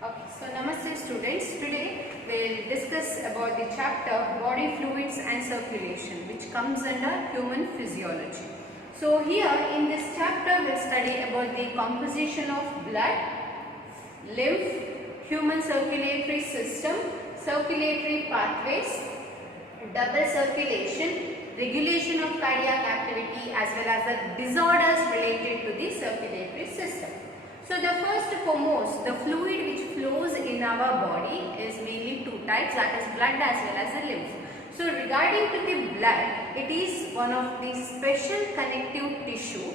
Okay, so namaste students. Today we'll discuss about the chapter body fluids and circulation, which comes under human physiology. So here in this chapter we'll study about the composition of blood, lymph, human circulatory system, circulatory pathways, double circulation, regulation of cardiac activity, as well as the disorders related to the circulatory system. So the first foremost, the fluid which flows in our body is mainly two types, that is blood as well as the lymph. So regarding to the blood, it is one of the special connective tissue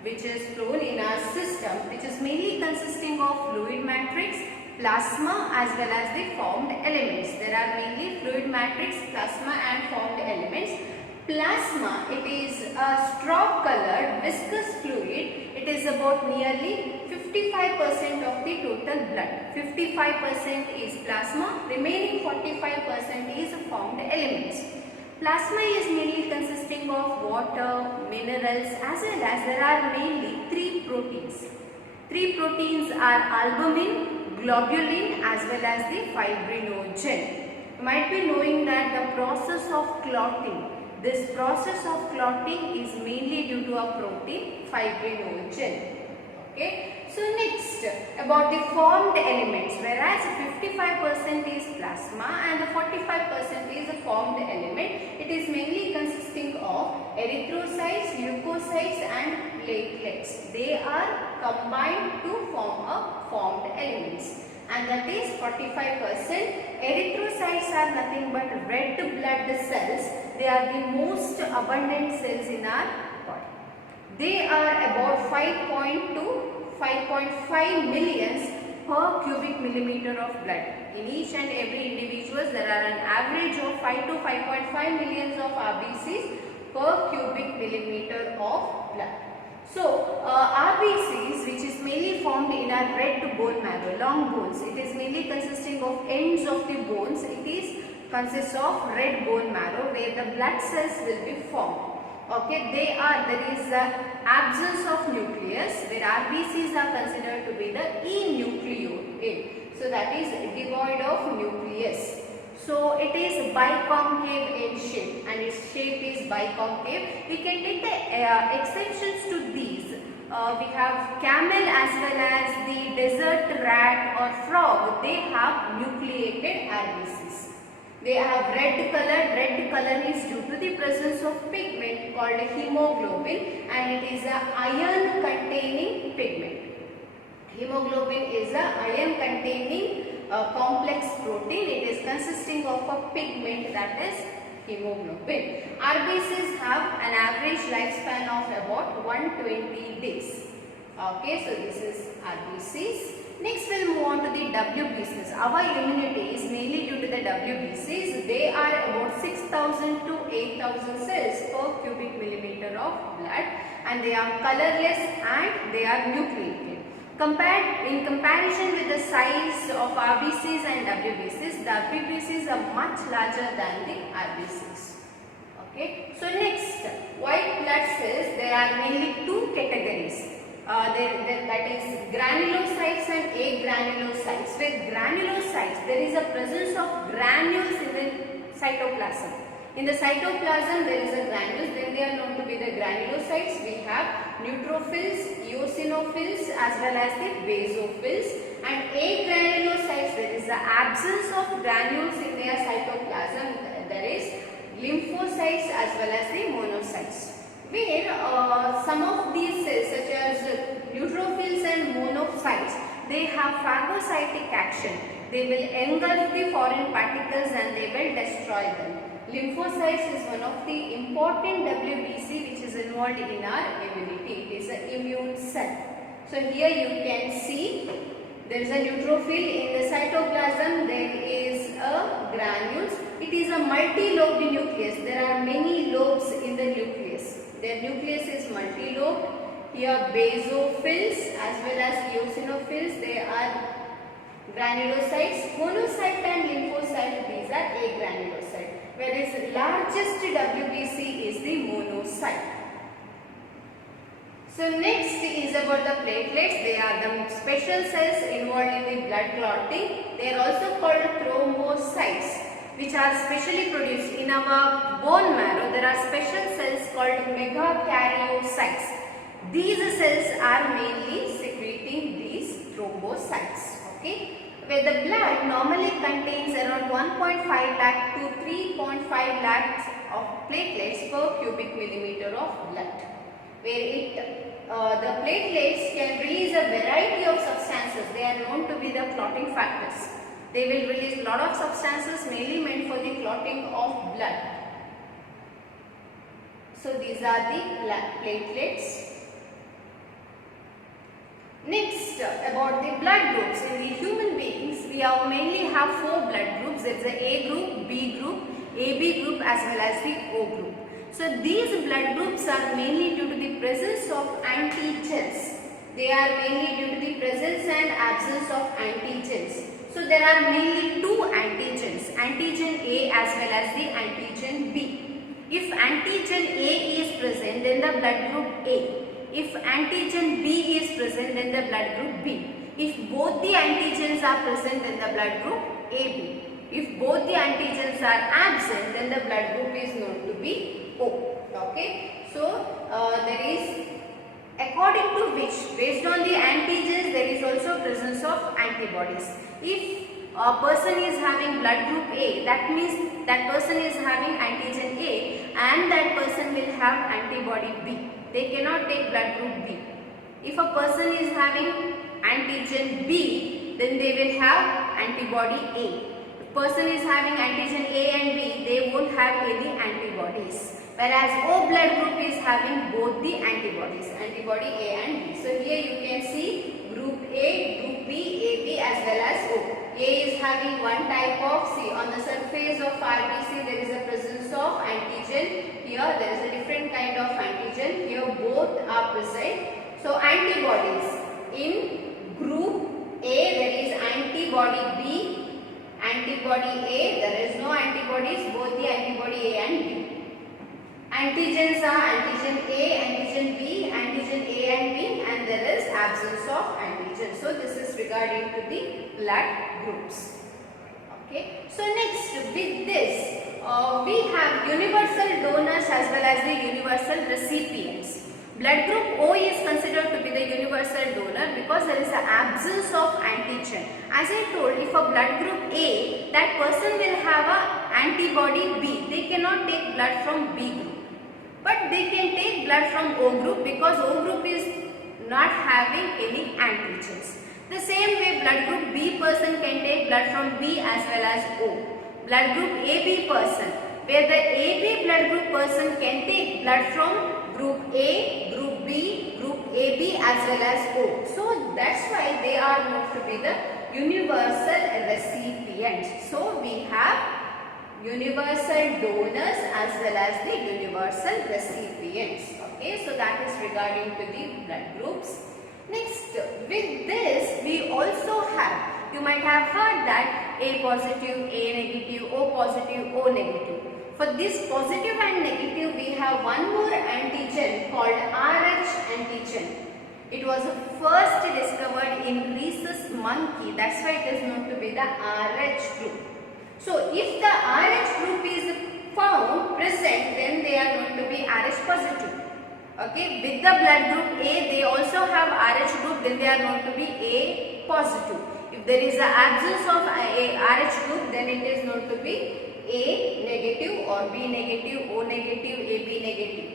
which is flown in our system, which is mainly consisting of fluid matrix, plasma as well as the formed elements. There are mainly fluid matrix, plasma and formed elements. Plasma, it is a straw colored viscous fluid. It is about nearly 55% of the total blood. 55% is plasma, remaining 45% is formed elements. Plasma is mainly consisting of water, minerals, as well as there are mainly three proteins. Three proteins are albumin, globulin as well as the fibrinogen. You might be knowing that the process of clotting, this process of clotting is mainly due to a protein fibrinogen. Okay. So next about the formed elements, whereas 55% is plasma and the 45% is a formed element. It is mainly consisting of erythrocytes, leukocytes and platelets. They are combined to form a formed elements. And that is 45%. Erythrocytes are nothing but red blood cells. They are the most abundant cells in our body. They are about 5.2 to 5.5 millions per cubic millimeter of blood. In each and every individual, there are an average of 5 to 5.5 millions of RBCs per cubic millimeter of blood. So, RBCs, which is mainly formed in our red bone marrow, long bones, it is mainly consisting of ends of the bones. It is consists of red bone marrow where the blood cells will be formed. Okay, there is the absence of nucleus where RBCs are considered to be the enucleate. So that is devoid of nucleus. So it is biconcave in shape and its shape is biconcave. We can take the exceptions to these. We have camel as well as the desert rat or frog. They have nucleated RBCs. They have red color. Red color is due to the presence of pigment called hemoglobin and it is an iron containing pigment. Hemoglobin is an iron containing complex protein. It is consisting of a pigment that is hemoglobin. RBCs have an average lifespan of about 120 days. Okay, so this is RBCs. Next we will move on to the WBCs. Our immunity is mainly due to the WBCs. They are about 6,000 to 8,000 cells per cubic millimeter of blood and they are colorless and they are nucleated. In comparison with the size of RBCs and WBCs, the WBCs are much larger than the RBCs. Okay. So next, white blood cells, there are mainly two categories. That is granulocytes and agranulocytes. With granulocytes, there is a presence of granules in the cytoplasm. In the cytoplasm, there is a granules, then they are known to be the granulocytes. We have neutrophils, eosinophils as well as the basophils. And agranulocytes, there is the absence of granules in their cytoplasm. There is lymphocytes as well as the monocytes. Where some of these cells such as neutrophils and monocytes, they have phagocytic action. They will engulf the foreign particles and they will destroy them. Lymphocytes is one of the important WBC which is involved in our immunity. It is an immune cell. So here you can see there is a neutrophil in the cytoplasm. There is a granules. It is a multi-lobed nucleus. There are many lobes in the nucleus. Their nucleus is multi-lobed. Here basophils as well as eosinophils, they are granulocytes. Monocyte and lymphocyte, these are agranulocyte. Whereas largest WBC is the monocyte. So next is about the platelets. They are the special cells involved in the blood clotting. They are also called thrombocytes, which are specially produced in our bone marrow. There are special cells called megakaryocytes. These cells are mainly secreting these thrombocytes. Okay, where the blood normally contains around 1.5 lakh to 3.5 lakhs of platelets per cubic millimeter of blood, where the platelets can release a variety of substances. They are known to be the clotting factors. They will release a lot of substances mainly meant for the clotting of blood. So these are the platelets. Next, about the blood groups. In the human beings, we mainly have 4 blood groups. There is a A group, B group, AB group as well as the O group. So these blood groups are mainly due to the presence of antigens. They are mainly due to the presence and absence of antigens. So there are mainly 2 antigens, antigen A as well as the antigen B. If antigen A is present, then the blood group A. If antigen B is present, then the blood group B. If both the antigens are present, then the blood group AB. If both the antigens are absent, then the blood group is known to be O. Okay. So there is, according to which, based on the antigens, there is also presence of antibodies. If a person is having blood group A, that means that person is having antigen A and that person will have antibody B. They cannot take blood group B. If a person is having antigen B, then they will have antibody A. If person is having antigen A and B, they won't have any antibodies. Whereas O blood group is having both the antibodies, antibody A and B. So here you can see group A, group B, AB as well as O. A is having one type of, see, on the surface of RBC there is a presence of antigen. Here there is a different kind of antigen. Here both are present. So antibodies, in group A there is antibody B, antibody A, there is no antibodies, both the antibody A and B. Antigens are antigen A, antigen B, antigen A and B, and there is absence of antigen. So this is regarding to the blood groups. Okay. So next, with this, we have universal donors as well as the universal recipients. Blood group O is considered to be the universal donor because there is an absence of antigen. As I told, if a blood group A, that person will have an antibody B. They cannot take blood from B group. But they can take blood from O group because O group is not having any antigens. The same way blood group B person can take blood from B as well as O. Blood group AB person, where the AB blood group person can take blood from group A, group B, group AB as well as O. So that's why they are known to be the universal recipients. So we have universal donors as well as the universal recipients. Okay, so that is regarding to the blood groups. Next, with this we also have, you might have heard that A positive, A negative, O positive, O negative. For this positive and negative, we have one more antigen called Rh antigen. It was first discovered in rhesus monkey. That's why it is known to be the Rh group. So if the Rh group is found present, then they are going to be Rh positive. Okay, with the blood group A, they also have Rh group, then they are going to be A positive. If there is an absence of a Rh group, then it is known to be A negative or B negative, O negative, AB negative.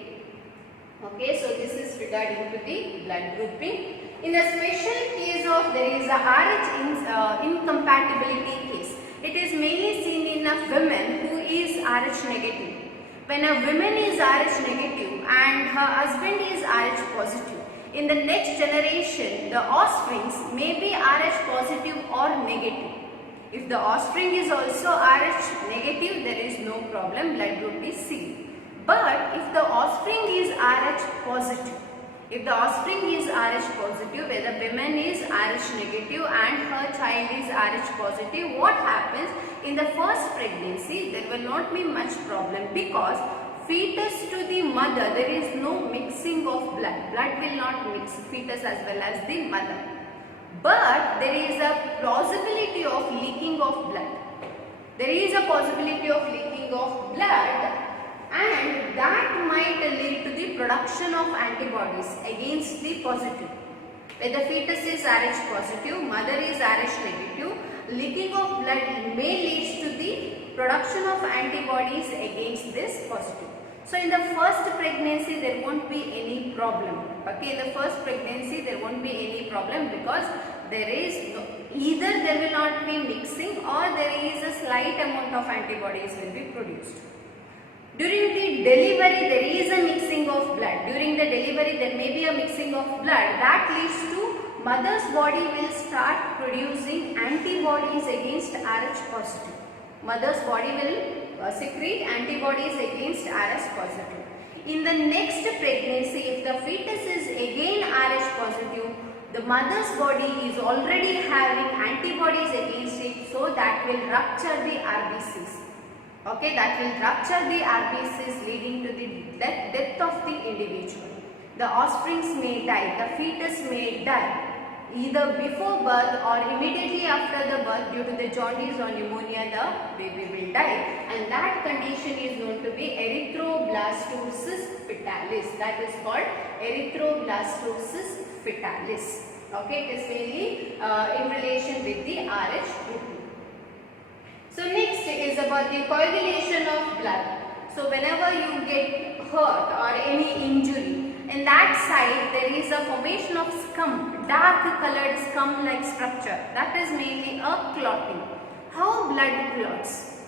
Okay, so this is regarding to the blood grouping. In a special case of there is a Rh incompatibility case. It is mainly seen in a woman who is Rh negative. When a woman is Rh negative and her husband is Rh positive, in the next generation, the offsprings may be Rh positive or negative. If the offspring is also Rh negative, there is no problem, blood group is C. But if the offspring is Rh positive, if the offspring is Rh positive, where the woman is Rh negative and her child is Rh positive, what happens? In the first pregnancy, there will not be much problem because fetus to the mother, there is no mixing of blood. Blood will not mix fetus as well as the mother. But there is a plausible of blood. There is a possibility of leaking of blood, and that might lead to the production of antibodies against the positive. When the fetus is Rh positive, mother is Rh negative, leaking of blood may lead to the production of antibodies against this positive. So in the first pregnancy there won't be any problem. Okay, in the first pregnancy there won't be any problem because there is either there will not be mixing or there is a slight amount of antibodies will be produced. During the delivery there is a mixing of blood. During the delivery there may be a mixing of blood that leads to mother's body will start producing antibodies against Rh positive. Mother's body will secrete antibodies against Rh positive. In the next pregnancy, if the fetus is again Rh positive, the mother's body is already having antibodies against it, so that will rupture the RBCs. Okay, that will rupture the RBCs leading to the death of the individual. The offsprings may die, the fetus may die either before birth or immediately after the birth due to the jaundice or pneumonia. The baby will die, and that condition is known to be erythroblastosis fetalis. That is called erythroblastosis fetalis. Okay, it is mainly in relation with the Rh group. So next is about the coagulation of blood. So whenever you get hurt or any injury, in that side there is a formation of scum, dark colored scum like structure. That is mainly a clotting. How blood clots?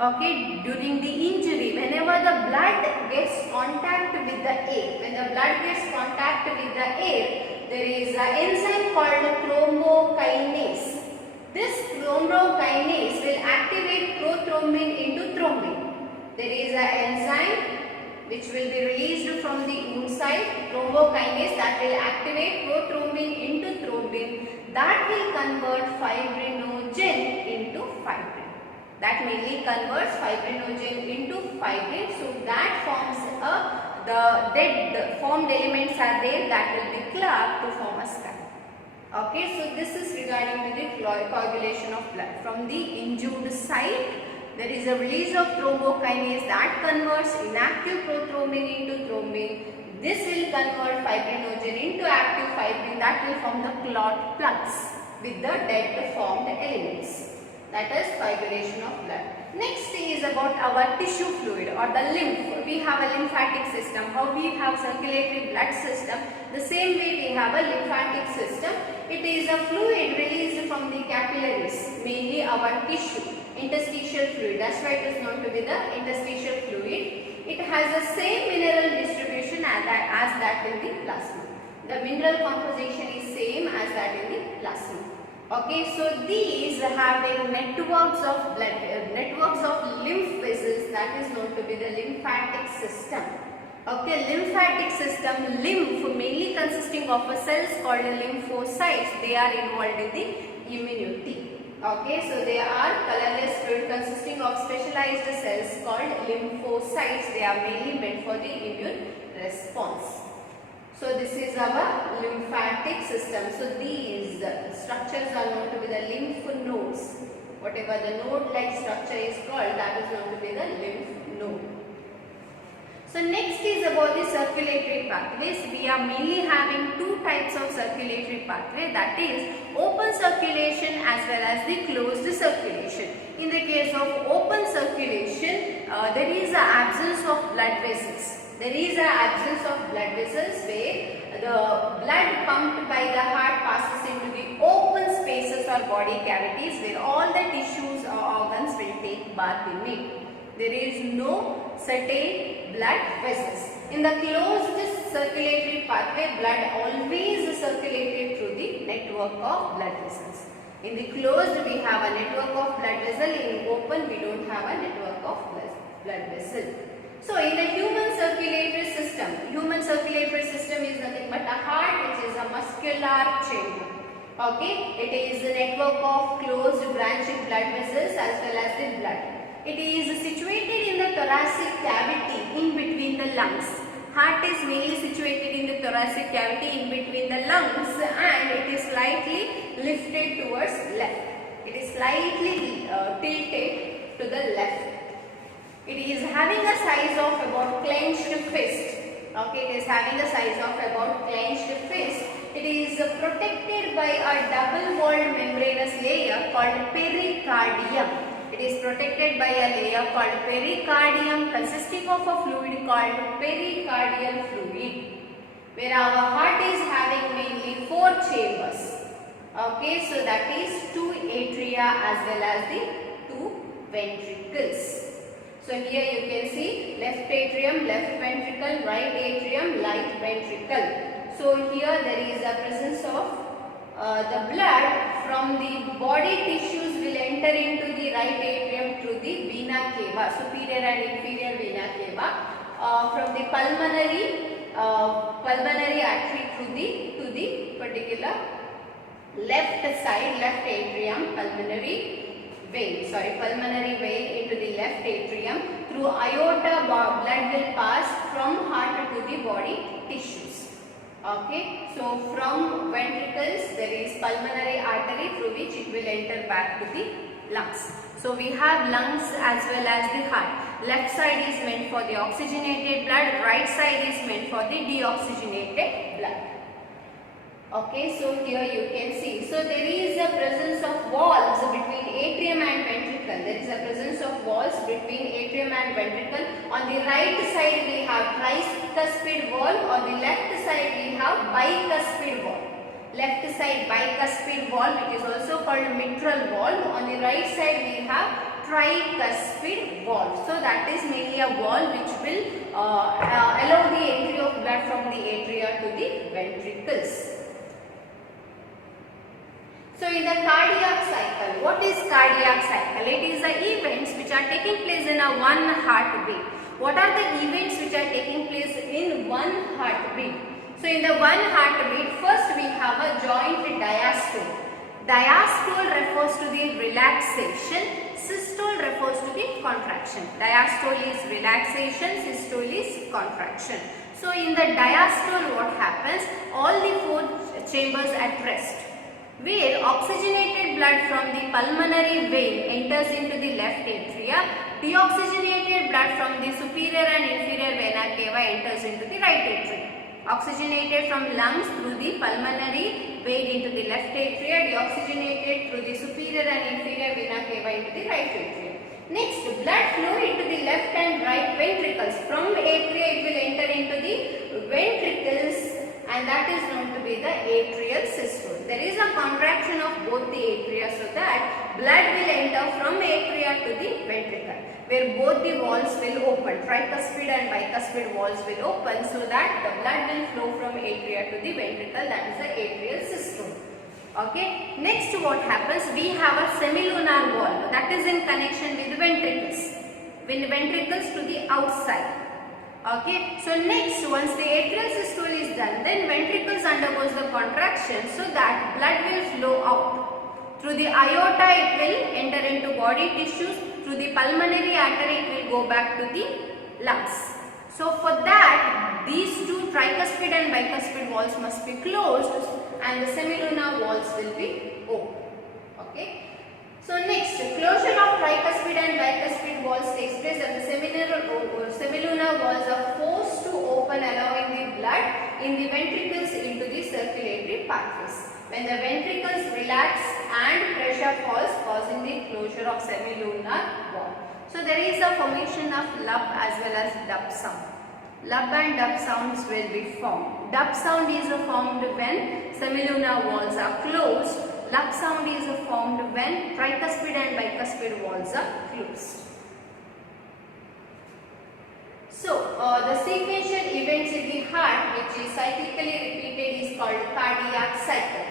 Okay, during the injury, whenever the blood gets contact with the air, when the blood gets contact with the air, there is an enzyme called thrombokinase. This thrombokinase will activate prothrombin into thrombin. There is an enzyme which will be released from the wound side, thrombokinase, that will activate prothrombin into thrombin, that will convert fibrinogen into fibrin. That mainly converts fibrinogen into fibrin, so that forms the dead formed elements are there that will be clogged to form a scar. Okay, so this is regarding to the coagulation of blood. From the injured site, there is a release of thrombokinase that converts inactive prothrombin into thrombin. This will convert fibrinogen into active fibrin that will form the clot plugs with the dead formed elements. That is coagulation of blood. Next is about our tissue fluid or the lymph. We have a lymphatic system. How we have circulatory blood system, the same way we have a lymphatic system. It is a fluid released from the capillaries, mainly our tissue, interstitial fluid. That's why it is known to be the interstitial fluid. It has the same mineral distribution as that in the plasma. The mineral composition is same as that in the plasma. Okay, so these having networks of blood, networks of lymph vessels, that is known to be the lymphatic system. Okay, lymphatic system, lymph mainly consisting of a cells called lymphocytes. They are involved in the immunity. Okay, so they are colorless fluid consisting of specialized cells called lymphocytes. They are mainly meant for the immune response. So this is our lymphatic system. So these structures are known to be the lymph nodes. Whatever the node-like structure is called, that is known to be the lymph node. So next is about the circulatory pathways. We are mainly having two types of circulatory pathway, that is open circulation as well as the closed circulation. In the case of open circulation, there is an absence of blood vessels. There is an absence of blood vessels where the blood pumped by the heart passes into the open spaces or body cavities where all the tissues or organs will take bath in it. There is no certain blood vessels. In the closed circulatory pathway, blood always circulated through the network of blood vessels. In the closed, we have a network of blood vessel. In open, we don't have a network of blood vessel. So in the human circulatory system is nothing but a heart, which is a muscular chamber. Okay, it is a network of closed branching blood vessels as well as the blood. It is situated in the thoracic cavity in between the lungs. Heart is mainly situated in the thoracic cavity in between the lungs, and it is slightly lifted towards left. It is slightly tilted to the left. It is having a size of about clenched fist. Okay, it is having a size of about clenched fist. It is protected by a double-walled membranous layer called pericardium. It is protected by a layer called pericardium consisting of a fluid called pericardial fluid, where our heart is having mainly 4 chambers. Okay, so that is 2 atria as well as the 2 ventricles. So here you can see left atrium, left ventricle, right atrium, right ventricle. So here there is a presence of the blood from the body tissues will enter into the right atrium through the vena cava, superior and inferior vena cava, from the pulmonary artery to the particular left side, left atrium, pulmonary vein into the left atrium. Through aorta, blood will pass from heart to the body tissues. Okay, so from ventricles there is pulmonary artery through which it will enter back to the lungs. So we have lungs as well as the heart. Left side is meant for the oxygenated blood, right side is meant for the deoxygenated blood. Okay, so here you can see. So there is a presence of walls between atrium and ventricle. There is a presence of walls between atrium and ventricle. On the right side we have tricuspid wall. On the left side we have bicuspid wall. Left side bicuspid wall, which is also called mitral wall. On the right side we have tricuspid wall. So that is mainly a wall which will allow the entry of blood from the atria to the ventricles. So in the cardiac cycle, what is cardiac cycle? It is the events which are taking place in a one heartbeat. What are the events which are taking place in one heartbeat? So in the one heartbeat, first we have a joint diastole. Diastole refers to the relaxation, systole refers to the contraction. Diastole is relaxation, systole is contraction. So in the diastole what happens? All the 4 chambers at rest, where oxygenated blood from the pulmonary vein enters into the left atria, deoxygenated blood from the superior and inferior vena cava enters into the right atrium. Oxygenated from lungs through the pulmonary vein into the left atria, deoxygenated through the superior and inferior vena cava into the right atrium. Next, blood flow into the left and right ventricles. From atria it will enter into the ventricles, and that is known to be the atrial systole. There is a contraction of both the atria so that blood will enter from atria to the ventricle, where both the walls will open. Tricuspid and bicuspid walls will open so that the blood will flow from atria to the ventricle, that is the atrial systole. Okay. Next what happens? We have a semilunar wall that is in connection with ventricles. Ventricles to the outside. Okay, so next, once the atrial systole is done, then ventricles undergoes the contraction so that blood will flow out. Through the aorta it will enter into body tissues, through the pulmonary artery it will go back to the lungs. So for that, these 2 tricuspid and bicuspid walls must be closed and the semilunar walls will be open. Okay. So next, closure of tricuspid and bicuspid walls takes place and the semilunar walls are forced to open, allowing the blood in the ventricles into the circulatory pathways. When the ventricles relax and pressure falls, causing the closure of semilunar wall. So there is a formation of lub as well as dub sound. Lub and dub sounds will be formed. Dub sound is formed when semilunar walls are closed. Lub sound is formed when tricuspid and bicuspid walls are closed. So, the sequential events in the heart which is cyclically repeated is called cardiac cycle.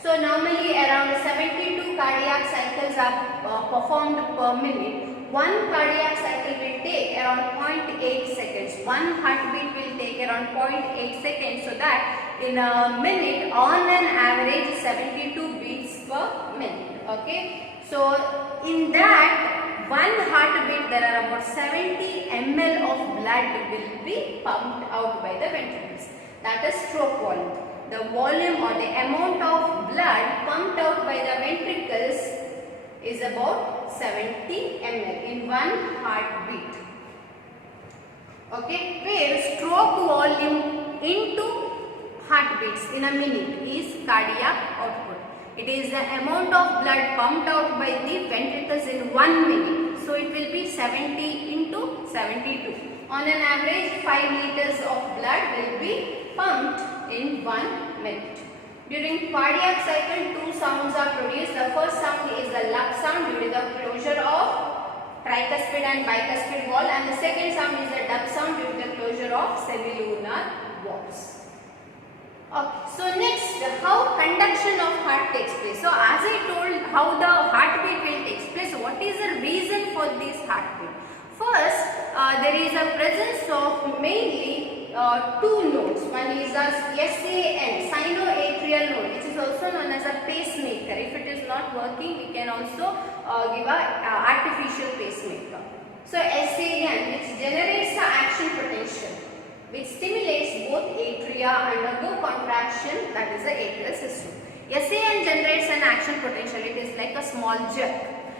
So, normally around 72 cardiac cycles are performed per minute. One cardiac cycle will take around 0.8 seconds. One heartbeat will take around 0.8 seconds, so that in a minute on an average 72 beats per minute. Okay. So in that one heartbeat there are about 70 ml of blood will be pumped out by the ventricles. That is stroke volume. The volume or the amount of blood pumped out by the ventricles is about 70 ml in one heartbeat. Okay, where stroke volume into heartbeats in a minute is cardiac output. It is the amount of blood pumped out by the ventricles in 1 minute. So it will be 70 into 72. On an average, 5 liters of blood will be pumped in 1 minute. During cardiac cycle, two sounds are produced. The first sound is the lung sound due to the closure of tricuspid and bicuspid wall, and the second sound is the duck sound due to the closure of semilunar valves. Okay, so next, how conduction of heart takes place. So as I told how the heartbeat will takes place, what is the reason for this heartbeat? First, there is a presence of mainly two nodes. One is a SAN, sinoatrial node, which is also known as a pacemaker. If it is not working, we can also give a artificial pacemaker. So SAN, which generates the action potential, which stimulates both atria undergo contraction, that is the atrial system. SAN generates an action potential. It is like a small jerk,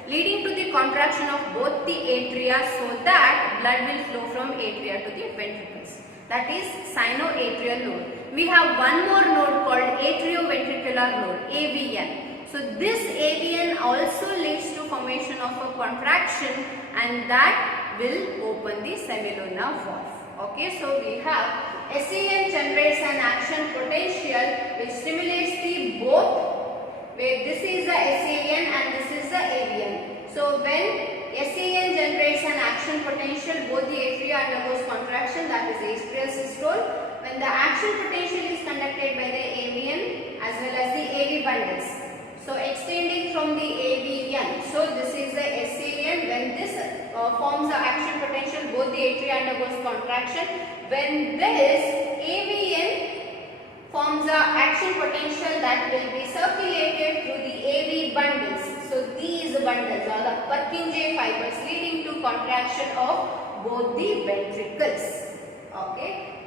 leading to the contraction of both the atria so that blood will flow from atria to the ventricles. That is sinoatrial node. We have one more node called atrioventricular node, AVN. So this AVN also leads to formation of a contraction, and that will open the semilunar valve. Okay, so we have SAN generates an action potential which stimulates the both, where this is the SAN and this is the AVN. So when SAN generates an action potential, both the atria undergoes contraction, that is atrial systole. When the action potential is conducted by the AVN as well as the AV bundles. So extending from the AVN. So this is the SAN. When this forms the action potential, both the atria undergoes contraction. When this AVN forms the action potential, that will be circulated through the AV bundles. So these bundles are the Purkinje fibers leading to contraction of both the ventricles. Okay.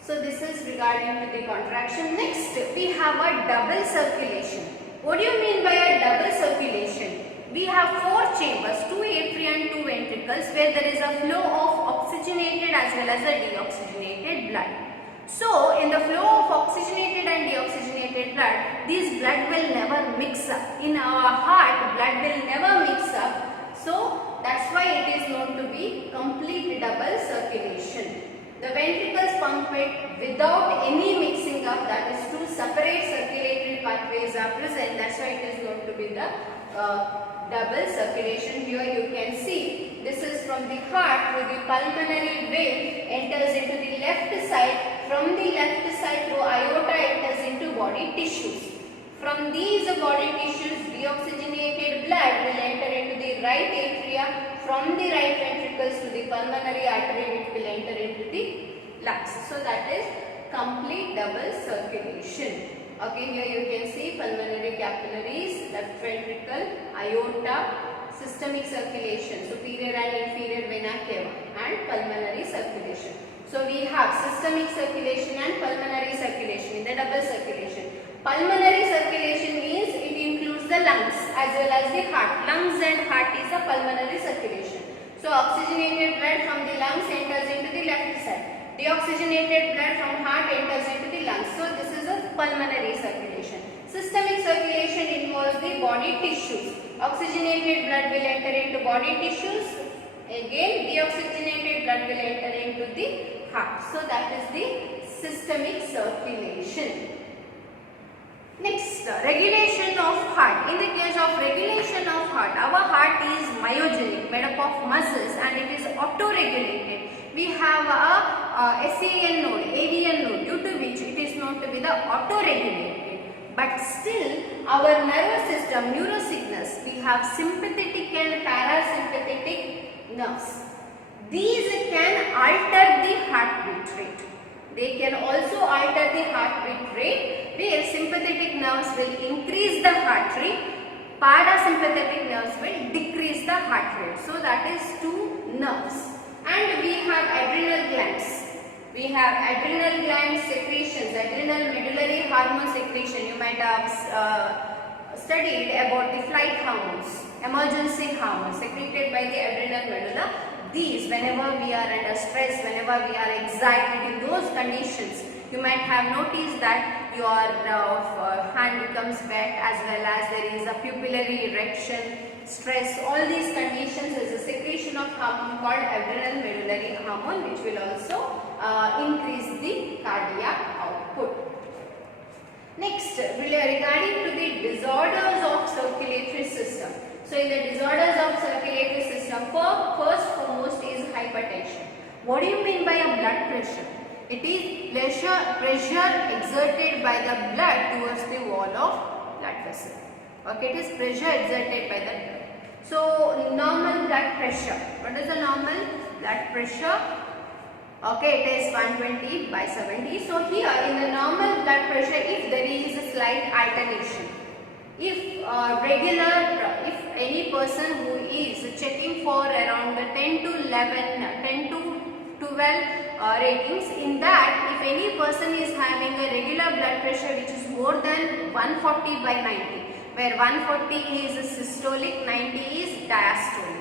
So this is regarding to the contraction. Next, we have a double circulation. What do you mean by a double circulation? We have four chambers, two atria and two ventricles, where there is a flow of oxygenated as well as a deoxygenated blood. So in the flow of oxygenated and deoxygenated blood, this blood will never mix up. In our heart, blood will never mix up. So that's why it is known to be complete double circulation. The ventricles pump it without any mixing up, that is two separate circulatory pathways are present. That's why it is known to be the double circulation. Here you can see this is from the heart through the pulmonary vein, enters into the left side. From the left side through aorta enters into body tissues. From these body tissues, deoxygenated blood will enter into the right atria. From the right ventricles to the pulmonary artery, it will enter into the lungs. So that is complete double circulation. Okay, here you can see pulmonary capillaries, left ventricle, aorta, systemic circulation, superior and inferior vena cava, and pulmonary circulation. So we have systemic circulation and pulmonary circulation in the double circulation. Pulmonary circulation means it includes the lungs as well as the heart. Lungs and heart is a pulmonary circulation. So oxygenated blood from the lungs enters into the left side. Deoxygenated blood from heart enters into the lungs. So this is a pulmonary circulation. Systemic circulation involves the body tissues. Oxygenated blood will enter into body tissues. Again, deoxygenated blood will enter into the heart. So that is the systemic circulation. Next, regulation of heart. In the case of regulation of heart, our heart is myogenic, made up of muscles, and it is auto-regulated. We have a SAN node, AVN node, due to which it is known to be the auto-regulated. But still, our nervous system, neurosignals, we have sympathetic and parasympathetic nerves. These can alter the heartbeat rate. They can also alter the heartbeat rate, where sympathetic nerves will increase the heart rate, parasympathetic nerves will decrease the heart rate. So that is two nerves. And we have adrenal glands. We have adrenal gland secretions, adrenal medullary hormone secretion. You might have studied about the flight hormones, emergency hormones secreted by the adrenal medulla. These, whenever we are under stress, whenever we are excited, in those conditions, you might have noticed that your hand becomes wet, as well as there is a pupillary erection, stress. All these conditions is a secretion of hormone called adrenal medullary hormone, which will also increase the cardiac output. Next, regarding to the disorders of circulatory system. So, in the disorders of circulatory system, first foremost is hypertension. What do you mean by a blood pressure? It is pressure exerted by the blood towards the wall of blood vessel. Okay, it is pressure exerted by the blood. So, normal blood pressure. What is the normal blood pressure? Okay, it is 120/70. So, here in the normal blood pressure, if there is a slight alternation, if if any person who is checking for around 10 to 12 ratings, in that if any person is having a regular blood pressure which is more than 140/90, where 140 is systolic, 90 is diastolic.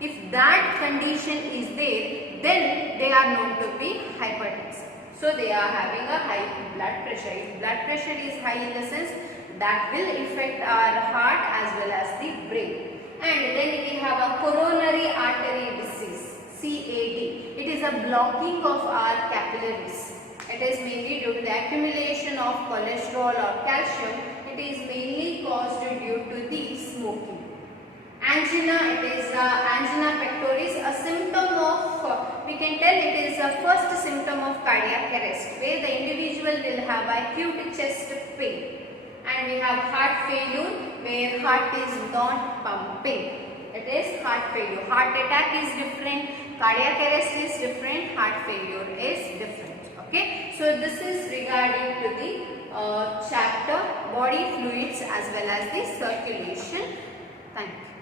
If that condition is there, then they are known to be hypertensive. So they are having a high blood pressure. If blood pressure is high, in the sense that will affect our heart as well as the brain. And then we have a coronary artery disease, CAD. It is a blocking of our capillaries. It is mainly due to the accumulation of cholesterol or calcium. It is mainly caused due to the smoking. Angina, it is angina pectoris, a symptom of, we can tell it is a first symptom of cardiac arrest, where the individual will have acute chest pain. And we have heart failure, where heart is not pumping. It is heart failure. Heart attack is different, cardiac arrest is different, heart failure is different. Okay, so this is regarding to the chapter body fluids as well as the circulation. Thank you.